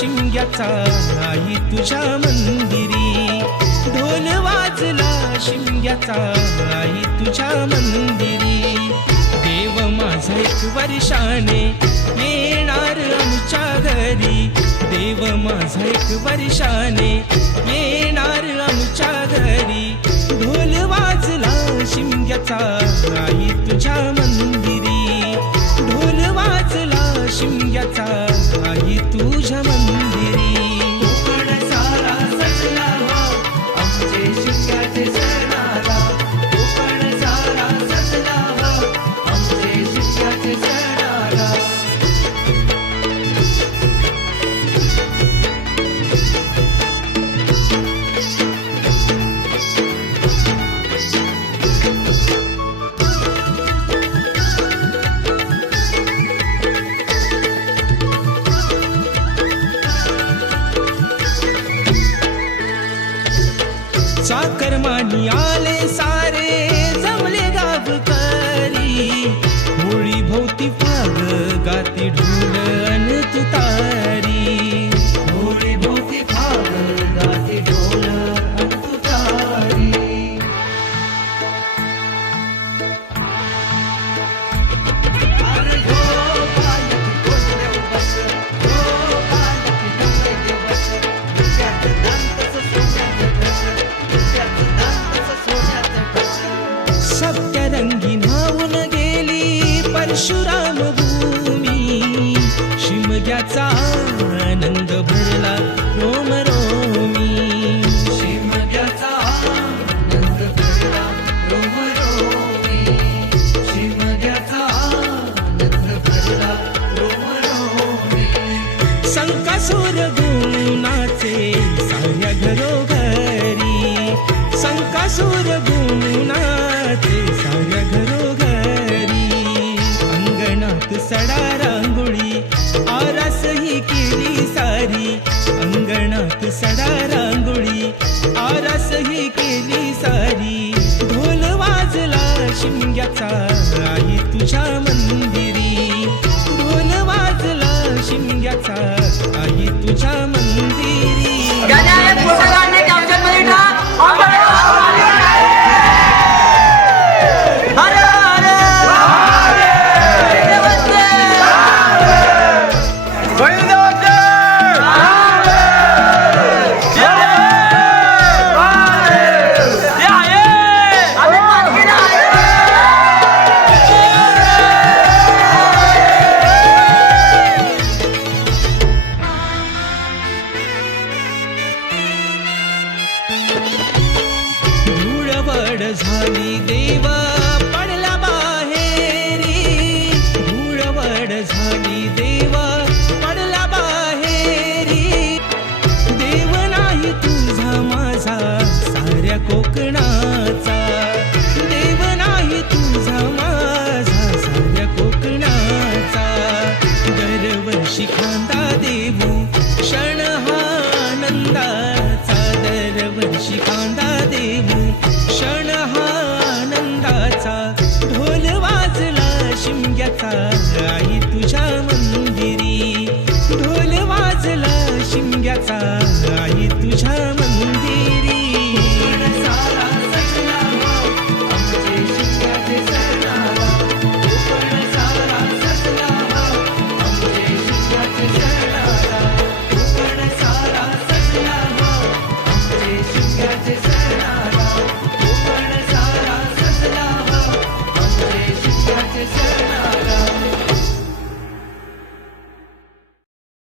शिमग्याचा आई तुझ्या मंदिरी, ढोल वाजला शिमग्याचा आई तुझ्या मंदिरी. देव माझा एक वर्षाने येणार आमच्या घरी, देव माझा एक वर्षाने येणार आमच्या घरी. ढोल वाजला शिमग्याचा आई तुझ्या मंदिरी, ढोल वाजला शिमग्याचा आई तुझ्या मंदिरी. कोकण सारा सजला आमचे शिमग्याचे सणाला, कोकण सारा सजला आमचे शिमग्याचे सणाला. चाकरमानी आले सारे जमले गावकरी, होळी भोवती फाग गाती ढोल अन तुतारी, होळी भोवती फाग गाती ढोल अन तुतारी. अरे हो बालकी गोंधळ बस, हो बालकी डोळे बस, त्यात दांतच सोन्याचं घस, त्यात दांतच सोन्याचं घस. सप्तरंगी न्हावून गेली परशुराम भूमी, शिमग्याचा आनंद भरला रोम रोमी. शिमग्याचा आनंद भरला रोमरोमी, शिमग्याचा आनंद भरला रोमरोमी. संकासुर गुणाचे साऱ्या घरोघरी, संकासुर गुणाचे साऱ्या घरोघरी. अंगणात सडा रांगोळी आरास ही केली सारी, अंगणात सडा रांगोळी आरास ही केली सारी. ढोल वाजला शिमग्याचा आई तुझ्या मंदिरी, ढोल वाजला शिमग्याचा आई तुझ्या मंदिरी. धूळवड झाली देव पडला बाहेरी, धूळवड झाली देव पडला बाहेरी. देव नाही तुझा माझा साऱ्या कोकणाचा, देव नाही तुझा माझा साऱ्या कोकणाचा. दरवर्षी खांदा देऊ क्षण हा आनंदाचा, दरवर्षी खांदा देऊ क्षण हा आनंदाचा. ढोल वाजला शिमग्याचा आई